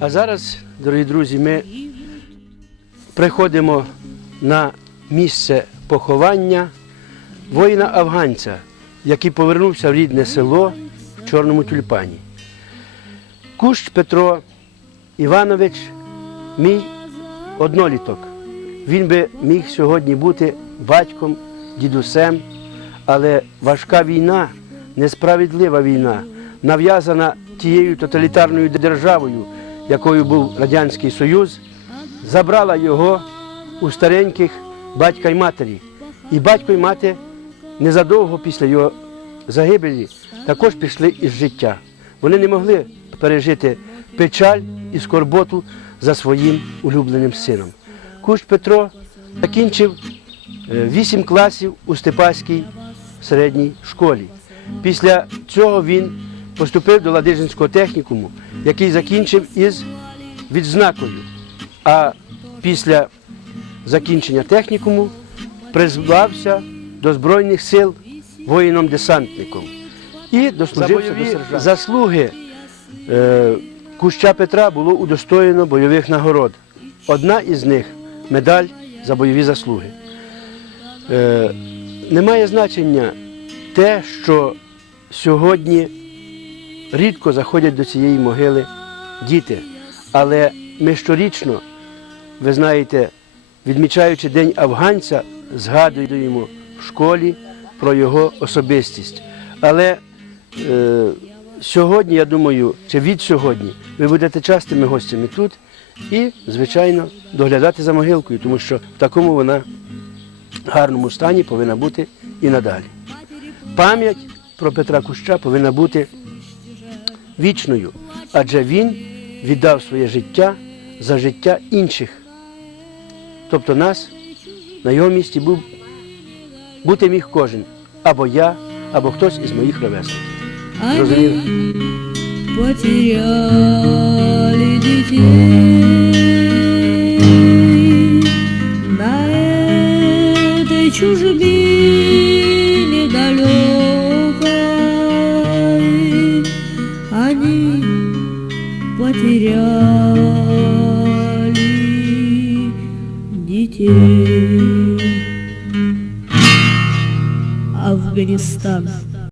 А зараз, дорогі друзі, ми приходимо на місце поховання воїна-афганця, який повернувся в рідне село в Чорному тюльпані. Кущ Петро Іванович, мій одноліток. Він би міг сьогодні бути батьком, дідусем, але важка війна, несправедлива війна, нав'язана тією тоталітарною державою, якою був Радянський Союз, забрала його у стареньких батька й матері. І батько й мати незадовго після його загибелі також пішли із життя. Вони не могли пережити печаль і скорботу за своїм улюбленим сином. Кущ Петро закінчив е, вісім класів у Степаській середній школі. Після цього він поступив до Ладижинського технікуму, який закінчив із відзнакою. А після закінчення технікуму призвався до Збройних сил воїном-десантником і дослужився до сержанта. Заслуги е, Куща Петра було удостоєно бойових нагород. Одна із них медаль за бойові заслуги. Е, немає значення те, що сьогодні рідко заходять до цієї могили діти, але ми щорічно, ви знаєте, відмічаючи День афганця, згадуємо в школі про його особистість. Але е, сьогодні, я думаю, чи від сьогодні, ви будете частими гостями тут і, звичайно, доглядати за могилкою, тому що в такому вона гарному стані повинна бути і надалі. Пам'ять про Петра Куща повинна бути вічною, адже він віддав своє життя за життя інших. Тобто нас на його місці був, бути міг кожен, або я, або хтось із моїх ровесників. Потеряли детей на этой чужбине потеряли детей. Афганистан.